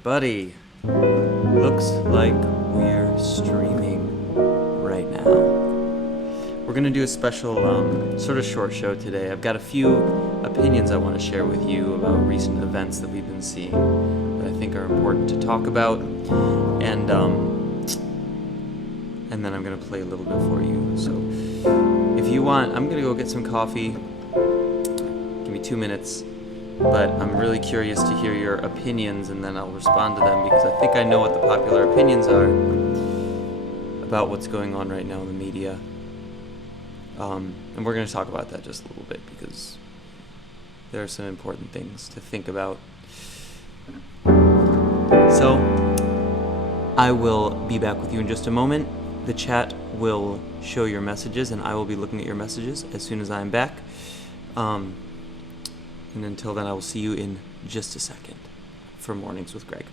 everybody. Looks like we're streaming right now. We're going to do a special sort of short show today. I've got a few opinions I want to share with you about recent events that we've been seeing that I think are important to talk about. And then I'm going to play a little bit for you. So if you want, I'm going to go get some coffee. Give me 2 minutes. But I'm really curious to hear your opinions, and then I'll respond to them, because I think I know what the popular opinions are about what's going on right now in the media. And we're going to talk about that just a little bit, because there are some important things to think about. So I will be back with you in just a moment. The chat will show your messages, and I will be looking at your messages as soon as I'm back. And until then, I will see you in just a second for Mornings with Greg.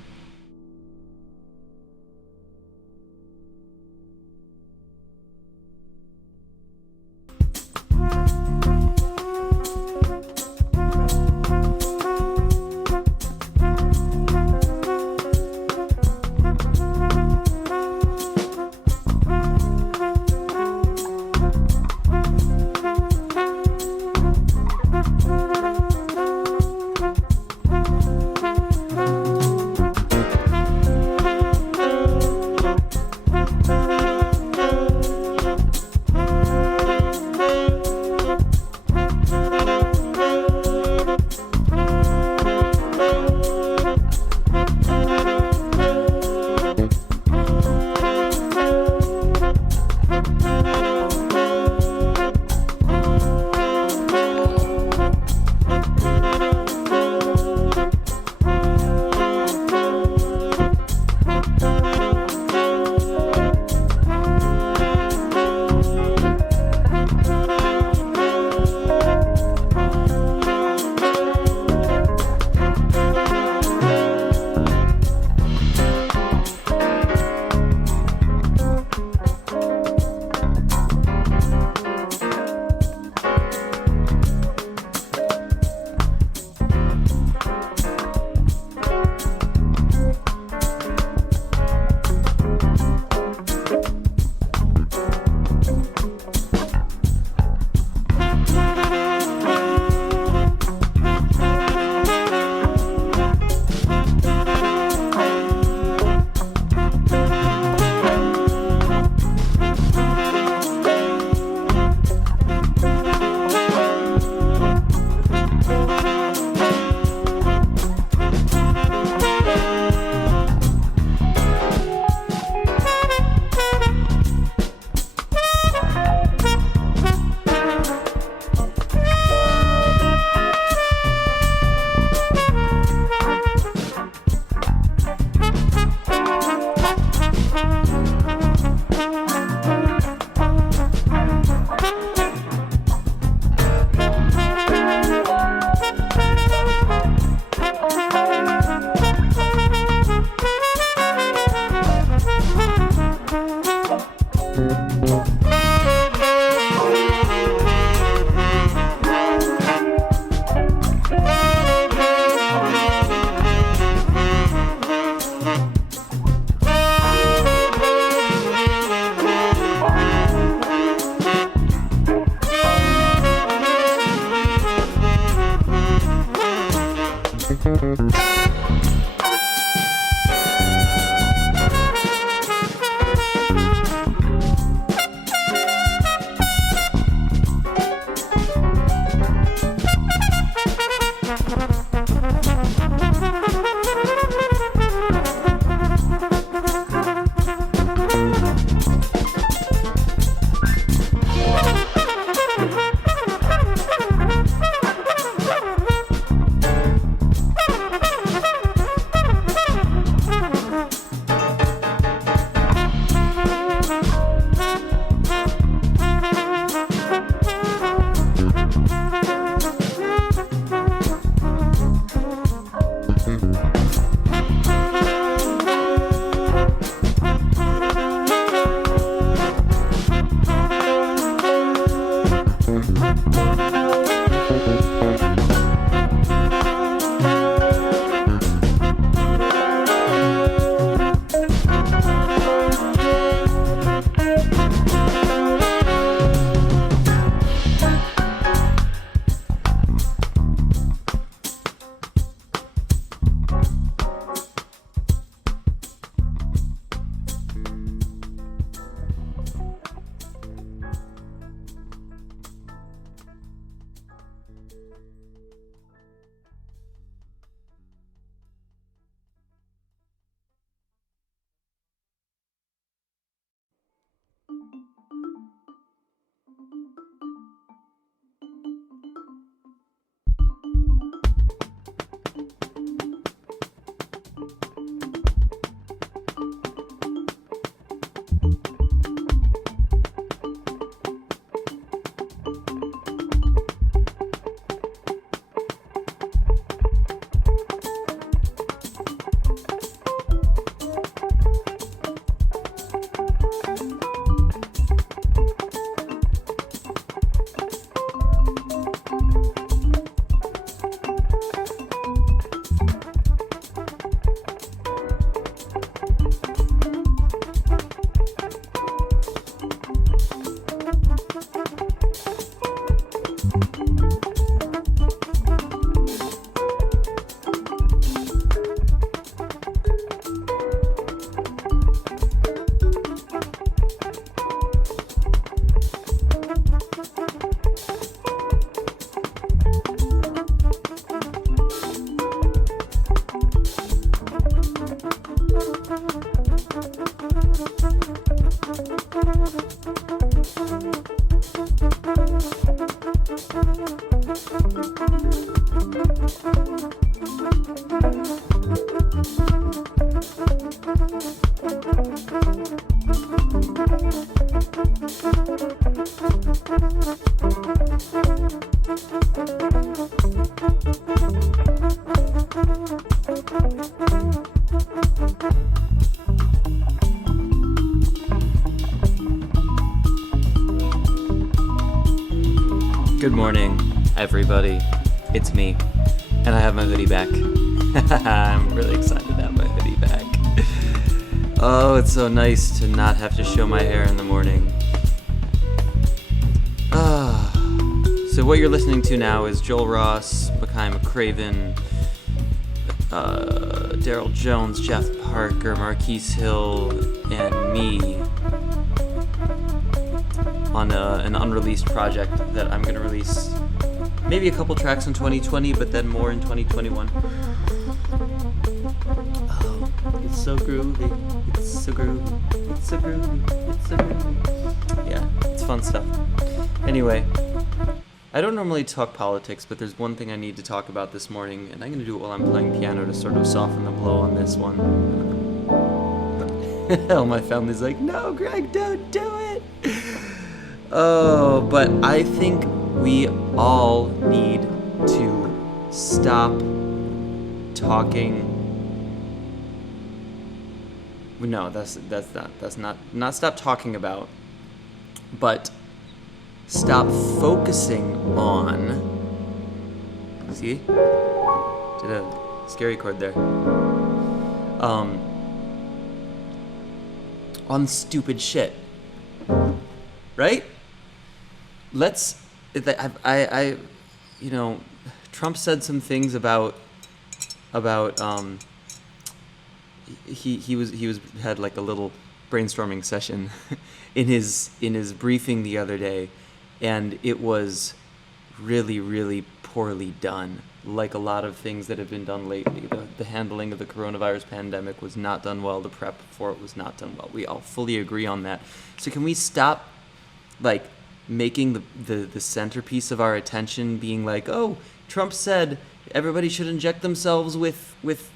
morning, everybody. It's me, and I have my hoodie back. I'm really excited to have my hoodie back. Oh, it's so nice to not have to show my hair in the morning. So what you're listening to now is Joel Ross, Mackay McCraven, Daryl Jones, Jeff Parker, Marquise Hill, and me on an unreleased project that I'm going to release maybe a couple tracks in 2020, but then more in 2021. Oh, it's so groovy. It's so groovy. It's so groovy. It's so groovy. Yeah, it's fun stuff. Anyway, I don't normally talk politics, but there's one thing I need to talk about this morning, and I'm going to do it while I'm playing piano to sort of soften the blow on this one. Hell, my family's like, no, Greg, don't do it. Oh, but I think we all need to stop talking. No, that's not stop talking about, but stop focusing on. See? Did a scary chord there. On stupid shit. Right? Trump said some things about he had like a little brainstorming session in his briefing the other day, and it was really, really poorly done. Like a lot of things that have been done lately, the handling of the coronavirus pandemic was not done well. The prep for it was not done well. We all fully agree on that. So can we stop, like, making the centerpiece of our attention being like, oh, Trump said everybody should inject themselves with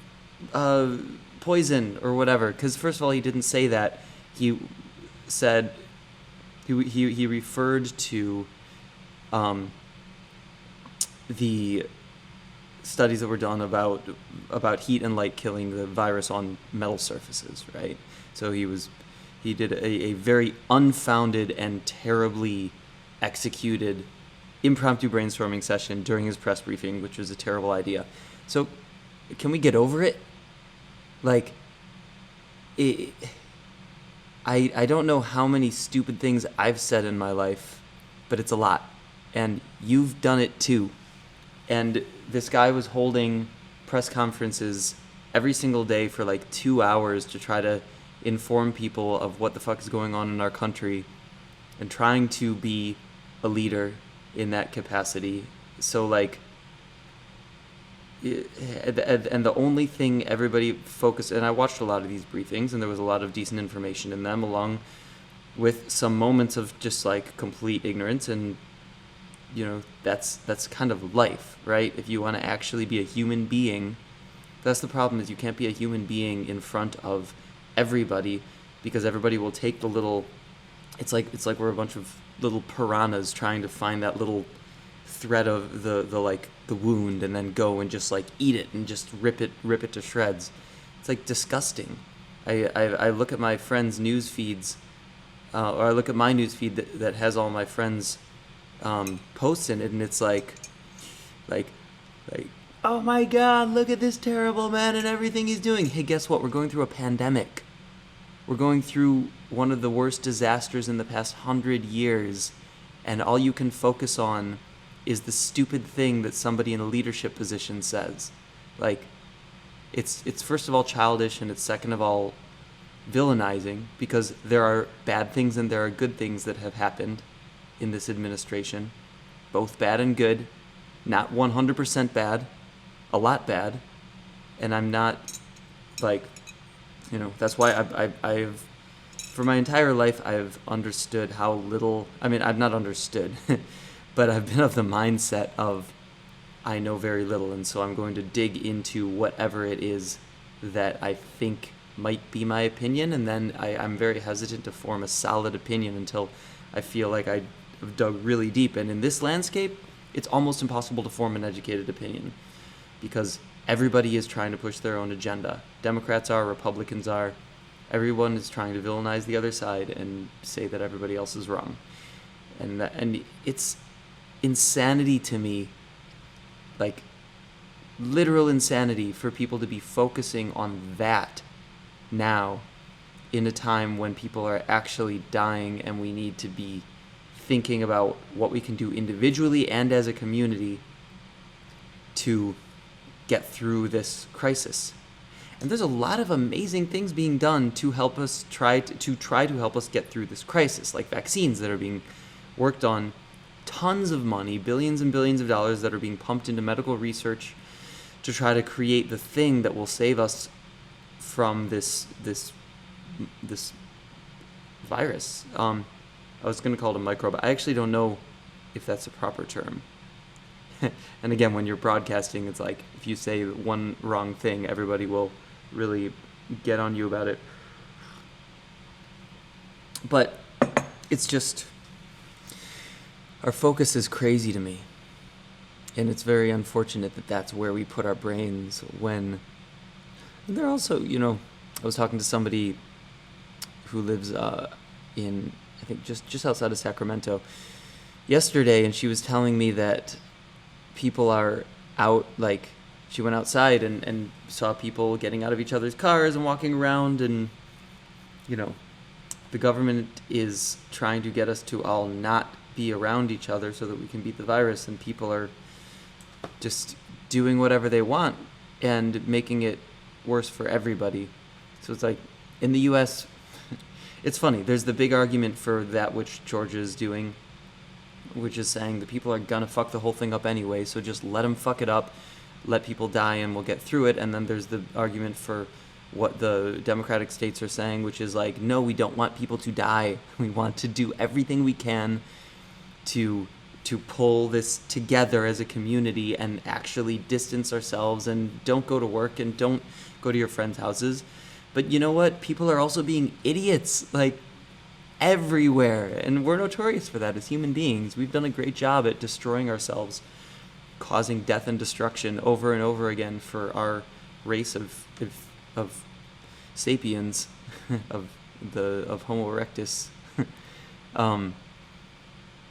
poison or whatever? Because first of all, he didn't say that. He said he referred to the studies that were done about heat and light killing the virus on metal surfaces, right? So he did a very unfounded and terribly executed impromptu brainstorming session during his press briefing, which was a terrible idea. So can we get over it? Like, I don't know how many stupid things I've said in my life, but it's a lot. And you've done it too. And this guy was holding press conferences every single day for like 2 hours to try to inform people of what the fuck is going on in our country and trying to be a leader in that capacity. So like, and the only thing everybody focused, and I watched a lot of these briefings, and there was a lot of decent information in them, along with some moments of just like complete ignorance. And you know, that's kind of life, right? If you want to actually be a human being, that's the problem, is you can't be a human being in front of everybody, because everybody will take the little, it's like we're a bunch of little piranhas trying to find that little thread of the wound, and then go and just like eat it and just rip it to shreds. It's like disgusting. I look at my friends' news feeds, or I look at my news feed that has all my friends' posts in it, and it's like, oh my God, look at this terrible man and everything he's doing. Hey, guess what? We're going through a pandemic. We're going through one of the worst disasters in the past 100 years, and all you can focus on is the stupid thing that somebody in a leadership position says. Like, it's first of all childish, and it's second of all villainizing, because there are bad things and there are good things that have happened in this administration, both bad and good, not 100% bad, a lot bad. And I'm not like, you know, that's why I've for my entire life I've understood how little, I mean, I've not understood but I've been of the mindset of I know very little, and so I'm going to dig into whatever it is that I think might be my opinion, and then I'm very hesitant to form a solid opinion until I feel like I've dug really deep. And in this landscape, it's almost impossible to form an educated opinion, because everybody is trying to push their own agenda. Democrats are, Republicans are. Everyone is trying to villainize the other side and say that everybody else is wrong. And it's insanity to me, like literal insanity, for people to be focusing on that now in a time when people are actually dying, and we need to be thinking about what we can do individually and as a community to get through this crisis. And there's a lot of amazing things being done to help us try to help us get through this crisis, like vaccines that are being worked on, tons of money, billions and billions of dollars that are being pumped into medical research to try to create the thing that will save us from this virus. I was going to call it a microbe. I actually don't know if that's a proper term. And again, when you're broadcasting, it's like if you say one wrong thing, everybody will really get on you about it. But it's just, our focus is crazy to me. And it's very unfortunate that that's where we put our brains when... And they're also, I was talking to somebody who lives in, I think, just outside of Sacramento yesterday, and she was telling me that people are out, like, she went outside and saw people getting out of each other's cars and walking around, and, the government is trying to get us to all not be around each other so that we can beat the virus, and people are just doing whatever they want and making it worse for everybody. So it's like, in the U.S., it's funny, there's the big argument for that which Georgia is doing, which is saying the people are gonna fuck the whole thing up anyway, so just let them fuck it up, let people die, and we'll get through it. And then there's the argument for what the Democratic states are saying, which is like, no, we don't want people to die. We want to do everything we can to pull this together as a community and actually distance ourselves and don't go to work and don't go to your friends' houses. But you know what? People are also being idiots, like, everywhere. And we're notorious for that as human beings. We've done a great job at destroying ourselves, causing death and destruction over and over again for our race of sapiens, of Homo erectus.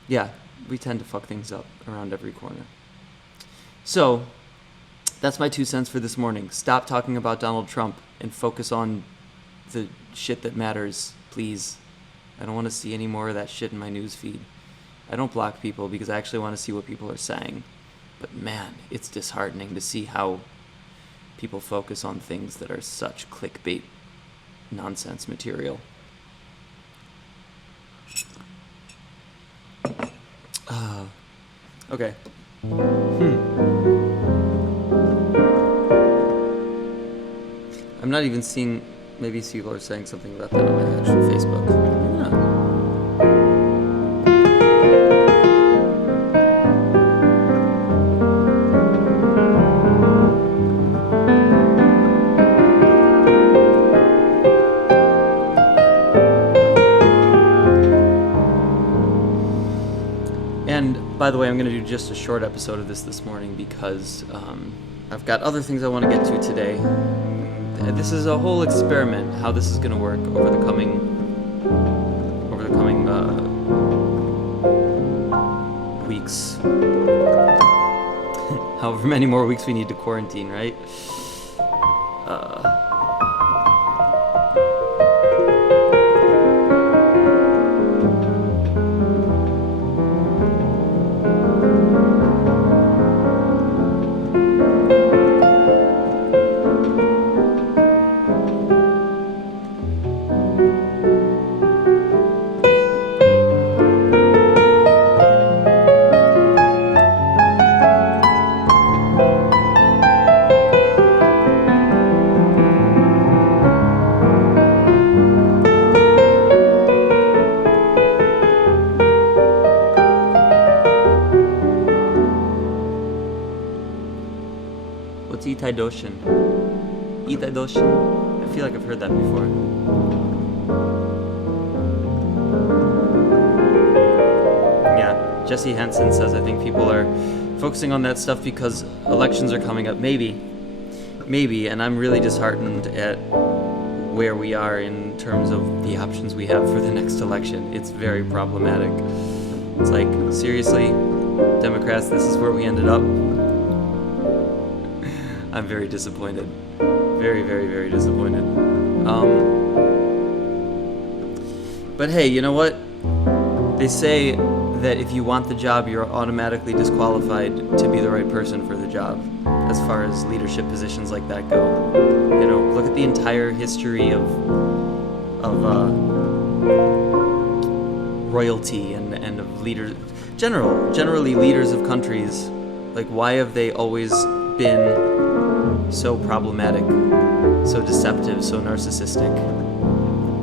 Yeah, we tend to fuck things up around every corner. So, that's my 2 cents for this morning. Stop talking about Donald Trump and focus on the shit that matters, please. I don't want to see any more of that shit in my news feed. I don't block people because I actually want to see what people are saying. But man, it's disheartening to see how people focus on things that are such clickbait nonsense material. Okay. I'm not even seeing... Maybe people are saying something about that on my actual Facebook. Yeah. And by the way, I'm going to do just a short episode of this morning because I've got other things I want to get to today. This is a whole experiment, how this is going to work over the coming weeks. However many more weeks we need to quarantine, right? What's Itaidoshin? Itaidoshin? I feel like I've heard that before. Yeah, Jesse Henson says, I think people are focusing on that stuff because elections are coming up. Maybe, and I'm really disheartened at where we are in terms of the options we have for the next election. It's very problematic. It's like, seriously? Democrats, this is where we ended up. I'm very disappointed. Very, very, very disappointed. But hey, you know what? They say that if you want the job, you're automatically disqualified to be the right person for the job, as far as leadership positions like that go. You know, look at the entire history of royalty and of leaders, generally leaders of countries. Like, why have they always been so problematic, so deceptive, so narcissistic?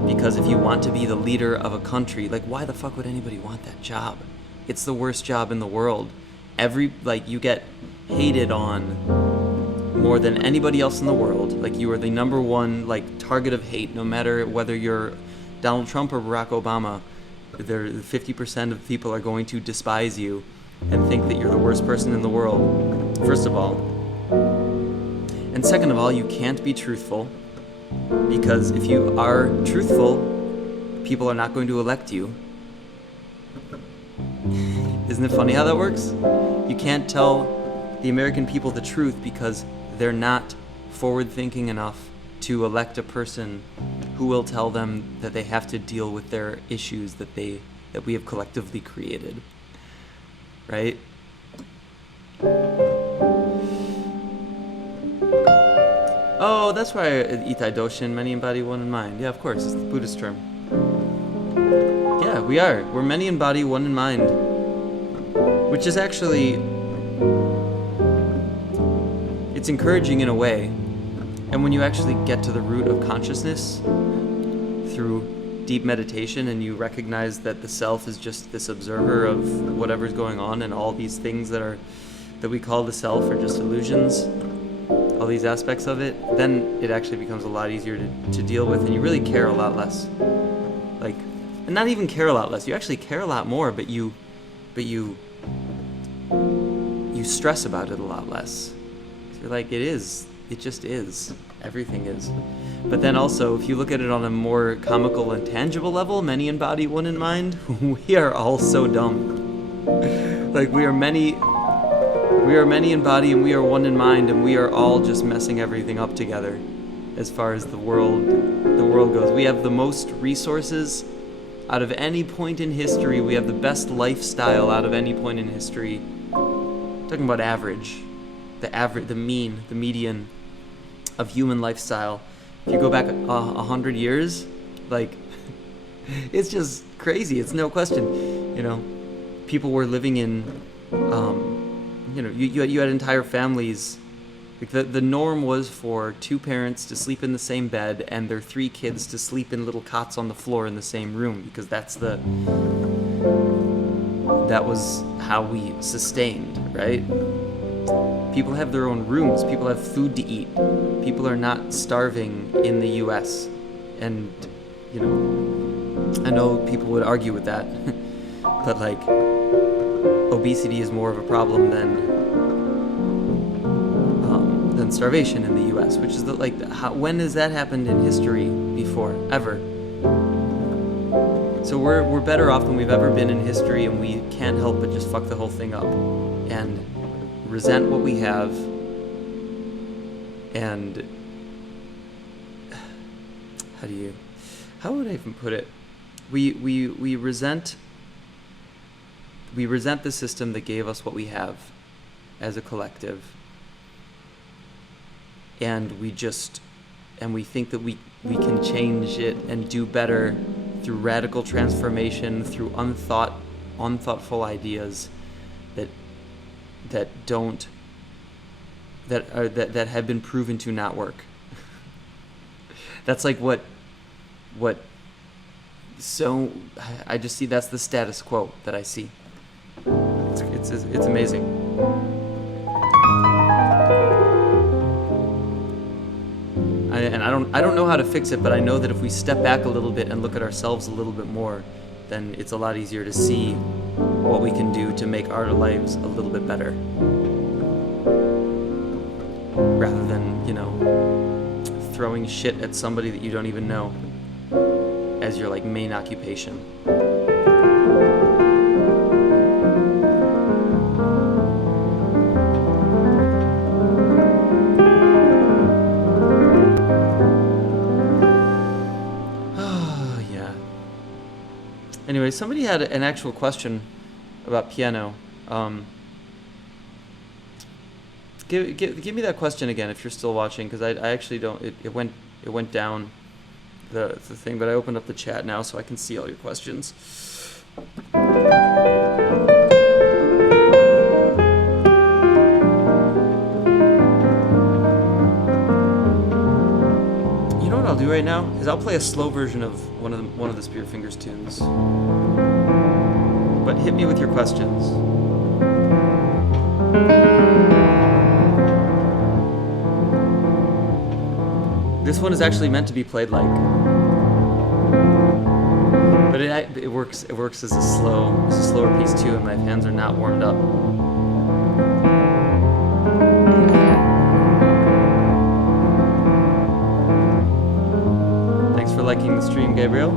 Because if you want to be the leader of a country, like, why the fuck would anybody want that job? It's the worst job in the world. You get hated on more than anybody else in the world. Like, you are the number one, target of hate, no matter whether you're Donald Trump or Barack Obama. 50% of people are going to despise you and think that you're the worst person in the world, first of all. And second of all, you can't be truthful, because if you are truthful, people are not going to elect you. Isn't it funny how that works? You can't tell the American people the truth because they're not forward-thinking enough to elect a person who will tell them that they have to deal with their issues that we have collectively created. Right? Oh, that's why Itai Doshin, many in body, one in mind. Yeah, of course, it's the Buddhist term. Yeah, we are. We're many in body, one in mind. Which is actually, it's encouraging in a way. And when you actually get to the root of consciousness through deep meditation, and you recognize that the self is just this observer of whatever's going on, and all these things that we call the self are just illusions, all these aspects of it, then it actually becomes a lot easier to deal with, and you really care a lot less. And not even care a lot less, you actually care a lot more, but you stress about it a lot less. You're like, it just is. Everything is. But then also, if you look at it on a more comical and tangible level, many in body, one in mind, we are all so dumb. We are many in body and we are one in mind, and we are all just messing everything up together as far as the world goes. We have the most resources out of any point in history. We have the best lifestyle out of any point in history. Talking about average. The mean, the median of human lifestyle. If you go back 100 years, it's just crazy. It's no question. People were living in, you had entire families. The norm was for two parents to sleep in the same bed and their three kids to sleep in little cots on the floor in the same room, because that was how we sustained, right? People have their own rooms. People have food to eat. People are not starving in the U.S. And, I know people would argue with that. But, obesity is more of a problem than starvation in the U.S., which is when has that happened in history before? Ever. So we're better off than we've ever been in history, and we can't help but just fuck the whole thing up. And resent what we have, and how would I even put it? We resent the system that gave us what we have as a collective, and we think that we can change it and do better through radical transformation, through unthoughtful ideas that have been proven to not work. That's so I just see that's the status quo that I see. It's amazing. I don't know how to fix it, but I know that if we step back a little bit and look at ourselves a little bit more, then it's a lot easier to see what we can do to make our lives a little bit better, rather than throwing shit at somebody that you don't even know as your main occupation. Anyway, somebody had an actual question about piano. Give me that question again if you're still watching, because I actually don't. It went down the thing, but I opened up the chat now so I can see all your questions. You know what I'll do right now is I'll play a slow version of one of the Spearfingers tunes. But hit me with your questions. This one is actually meant to be played like, but it works. It works as a slower piece too, and my hands are not warmed up. Thanks for liking the stream, Gabriel.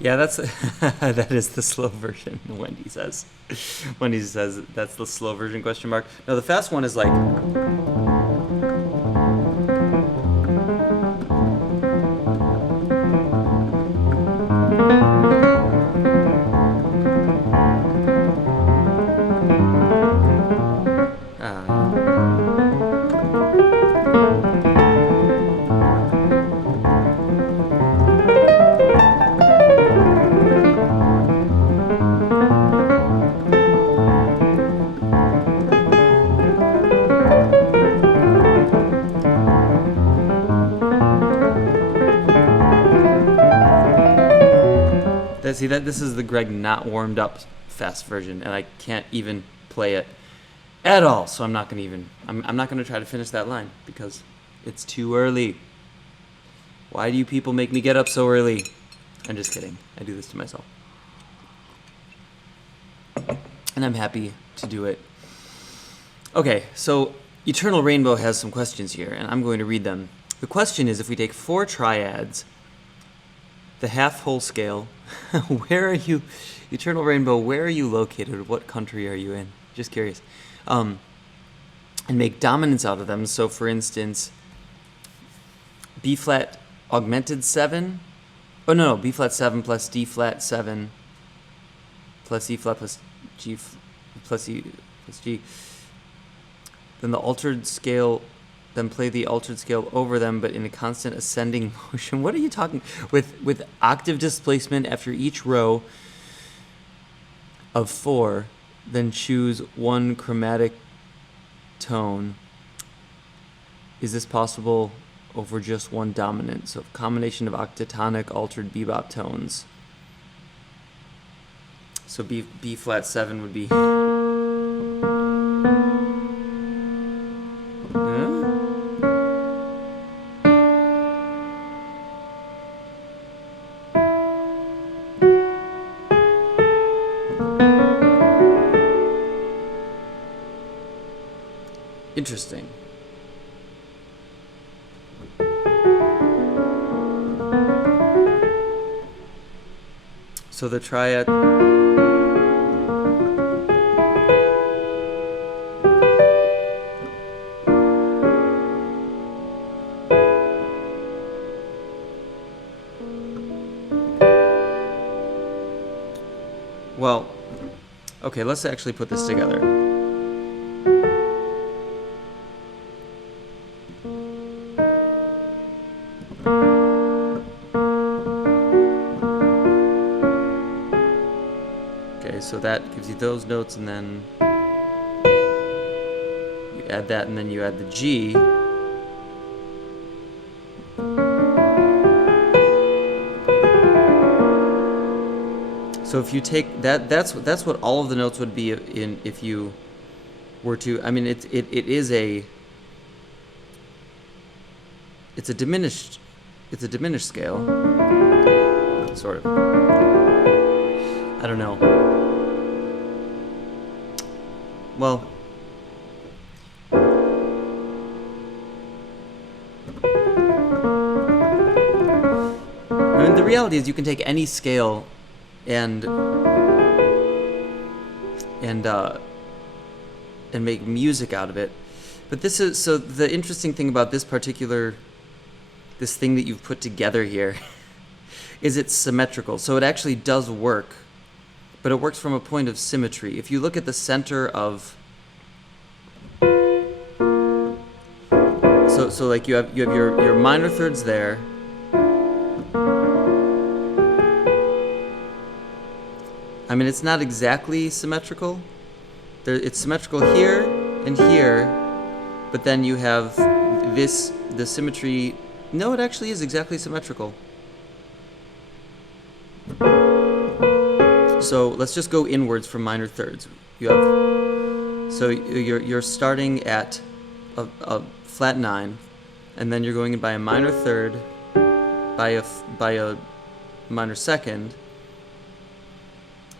Yeah, that's that is the slow version. Wendy says. Wendy says that's the slow version question mark. No, the fast one is like. This is the Greg not warmed up fast version, and I can't even play it at all. So I'm not gonna try to finish that line because it's too early. Why do you people make me get up so early? I'm just kidding. I do this to myself, and I'm happy to do it. Okay, so Eternal Rainbow has some questions here, and I'm going to read them. The question is, if we take 4 triads, the half-whole scale, where are you, Eternal Rainbow, where are you located? What country are you in? Just curious. And make dominants out of them. So, for instance, B-flat augmented 7. Oh, no, B-flat 7 plus D-flat 7 plus E-flat plus G plus E plus G. Then the altered scale, then play the altered scale over them, but in a constant ascending motion. What are you talking with octave displacement after each row of 4? Then choose one chromatic tone. Is this possible over just one dominant? So combination of octatonic altered bebop tones. So B flat 7 would be. Interesting. So the triad. Well, okay, let's actually put this together. So that gives you those notes, and then you add that, and then you add the G. So if you take that, that's what all of the notes would be in if you were to. I mean, it's a diminished scale, sort of. I don't know. Well, I mean, the reality is you can take any scale and make music out of it. But this is, so the interesting thing about this thing that you've put together here is it's symmetrical. So it actually does work. But it works from a point of symmetry. If you look at the center of, so like you have your minor thirds there, I mean, it's not exactly symmetrical. It's symmetrical here and here, but then you have the symmetry. No, it actually is exactly symmetrical. So let's just go inwards from minor thirds. You have, so you're starting at a flat 9, and then you're going in by a minor third, by a minor second,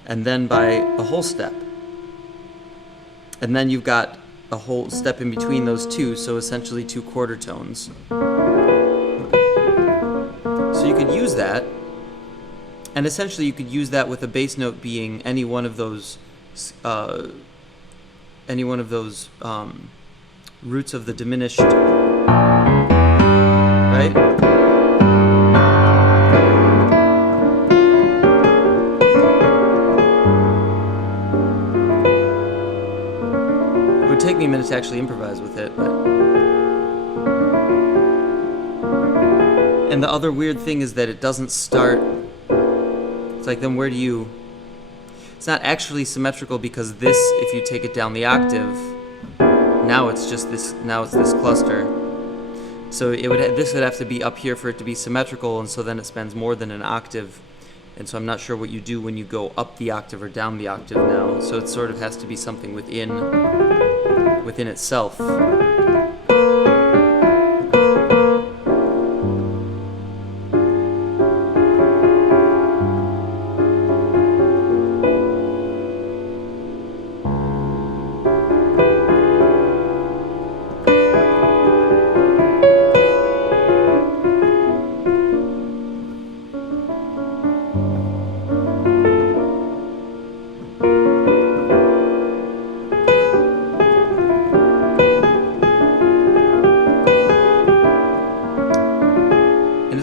and then by a whole step. And then you've got a whole step in between those two, so essentially 2 quarter tones. So you could use that. And essentially, you could use that with a bass note being any one of those roots of the diminished, right? It would take me a minute to actually improvise with it, but. And the other weird thing is that it doesn't start. It's like, then where do you... It's not actually symmetrical because this, if you take it down the octave, now it's just this, now it's this cluster. So this would have to be up here for it to be symmetrical, and so then it spends more than an octave And so I'm not sure what you do when you go up the octave or down the octave now. So it sort of has to be something within itself.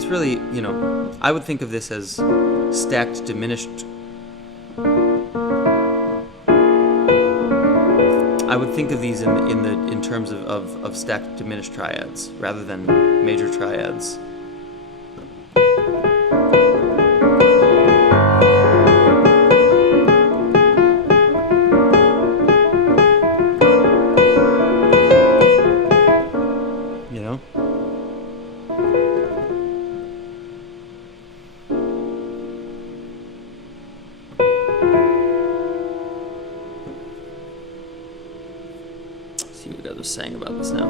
Really, I would think of this as stacked diminished. I would think of these in terms of stacked diminished triads rather than major triads. See what others saying about this now.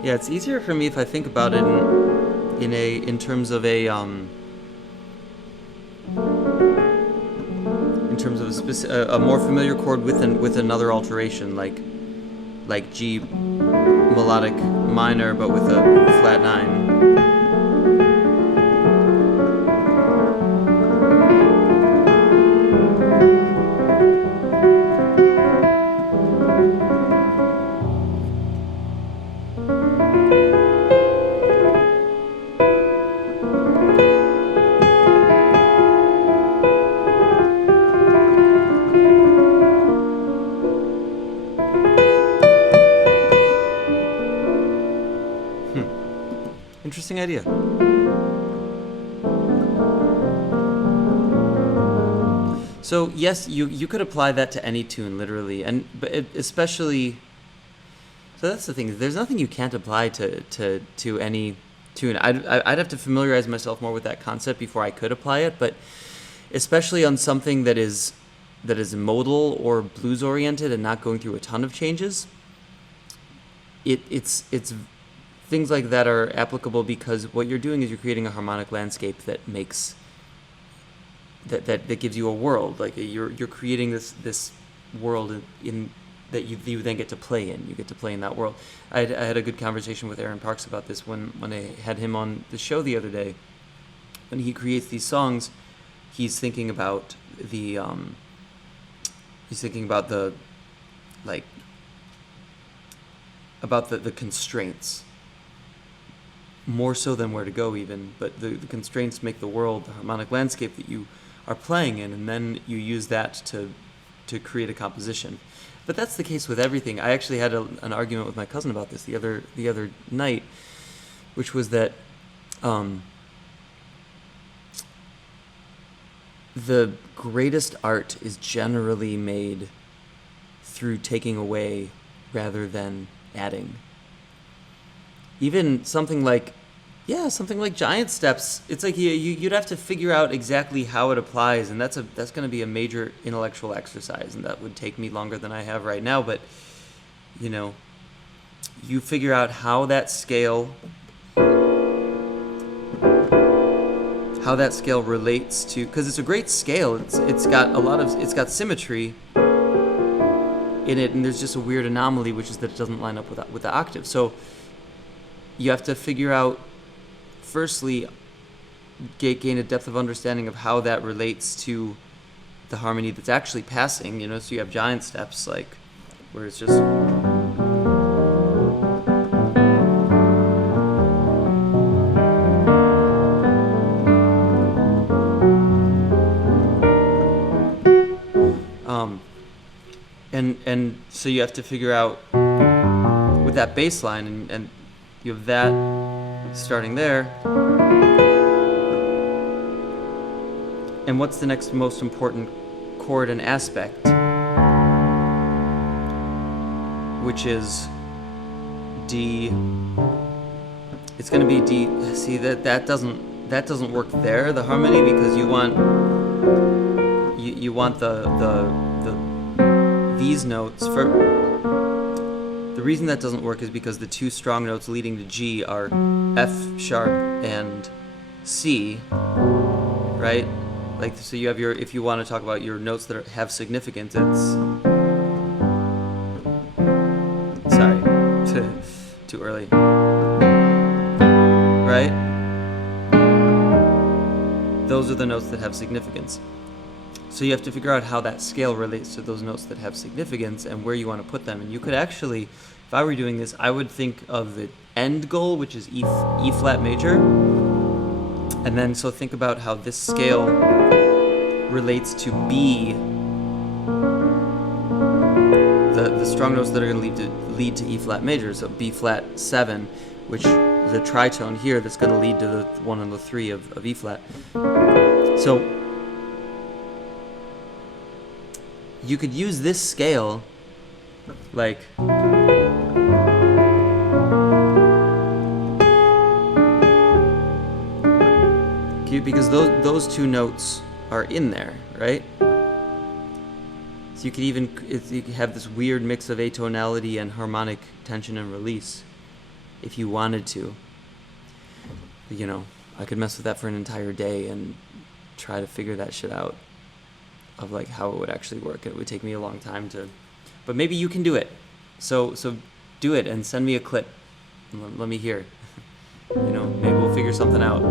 Yeah, it's easier for me if I think about it in terms of a a more familiar chord with another alteration, like G melodic minor, but with a flat 9. Interesting idea. So yes, you could apply that to any tune, literally, but especially. So that's the thing. There's nothing you can't apply to any tune. I'd have to familiarize myself more with that concept before I could apply it. But especially on something that is modal or blues oriented and not going through a ton of changes, it's things like that are applicable because what you're doing is you're creating a harmonic landscape that makes that gives you a world. Like you're creating this world in that you then get to play in. You get to play in that world. I had a good conversation with Aaron Parks about this when I had him on the show the other day. When he creates these songs, he's thinking about the constraints. More so than where to go even, but the constraints make the world, the harmonic landscape that you are playing in, and then you use that to create a composition. But that's the case with everything. I actually had an argument with my cousin about this the other night, which was that the greatest art is generally made through taking away rather than adding. Even something like Giant Steps, it's like you'd have to figure out exactly how it applies, and that's going to be a major intellectual exercise, and that would take me longer than I have right now. But you figure out how that scale relates to, because it's a great scale. It's got symmetry in it, and there's just a weird anomaly, which is that it doesn't line up with the octave. So you have to figure out, firstly, gain a depth of understanding of how that relates to the harmony that's actually passing. So you have giant steps, like where it's just and so you have to figure out with that bass line, and you have that starting there. And what's the next most important chord and aspect? Which is D. It's going to be D. See, that doesn't work there, the harmony, because you want these notes for. The reason that doesn't work is because the two strong notes leading to G are F sharp and C, right? Like, so you have if you want to talk about your notes that have significance, it's, sorry, too early, right? Those are the notes that have significance. So you have to figure out how that scale relates to those notes that have significance and where you want to put them. And you could actually, if I were doing this, I would think of the end goal, which is E flat major. And then, so think about how this scale relates to B, the strong notes that are going to lead to E flat major. So B flat 7, which the tritone here that's going to lead to the 1 and the 3 of E flat. So you could use this scale, like, because those two notes are in there, right? So you could have this weird mix of atonality and harmonic tension and release if you wanted to. I could mess with that for an entire day and try to figure that shit out, of like how it would actually work. It would take me a long time but maybe you can do it. So do it and send me a clip. Let me hear. Maybe we'll figure something out.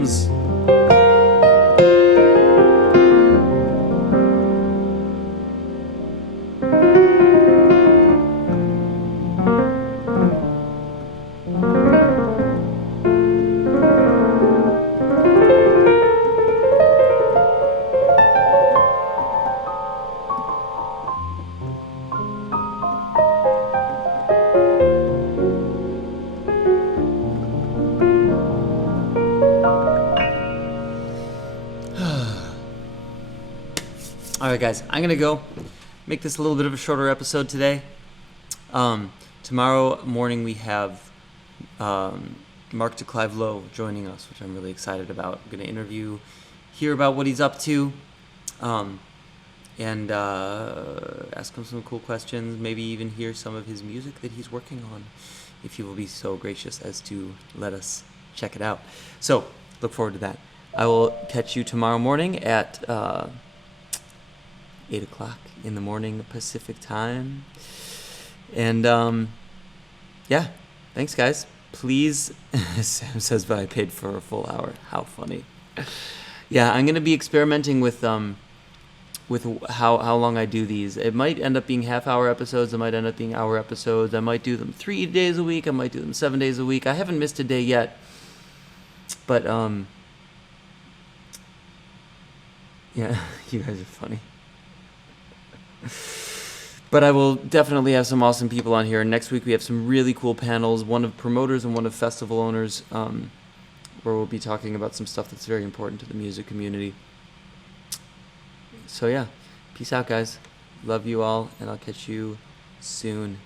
dreams. Alright guys, I'm going to go make this a little bit of a shorter episode today. Tomorrow morning we have Mark de Clive Lowe joining us, which I'm really excited about. I'm going to interview, hear about what he's up to, and ask him some cool questions, maybe even hear some of his music that he's working on, if he will be so gracious as to let us check it out. So, look forward to that. I will catch you tomorrow morning at 8 o'clock in the morning Pacific time. And yeah, thanks guys. Please, Sam says, but I paid for a full hour. How funny. Yeah, I'm gonna be experimenting with how long I do these. It might end up being half-hour episodes. It might end up being hour episodes. I might do them 3 days a week. I might do them 7 days a week. I haven't missed a day yet, but yeah, you guys are funny. But I will definitely have some awesome people on here. Next week we have some really cool panels, one of promoters and one of festival owners, where we'll be talking about some stuff that's very important to the music community. So yeah, peace out guys. Love you all, and I'll catch you soon.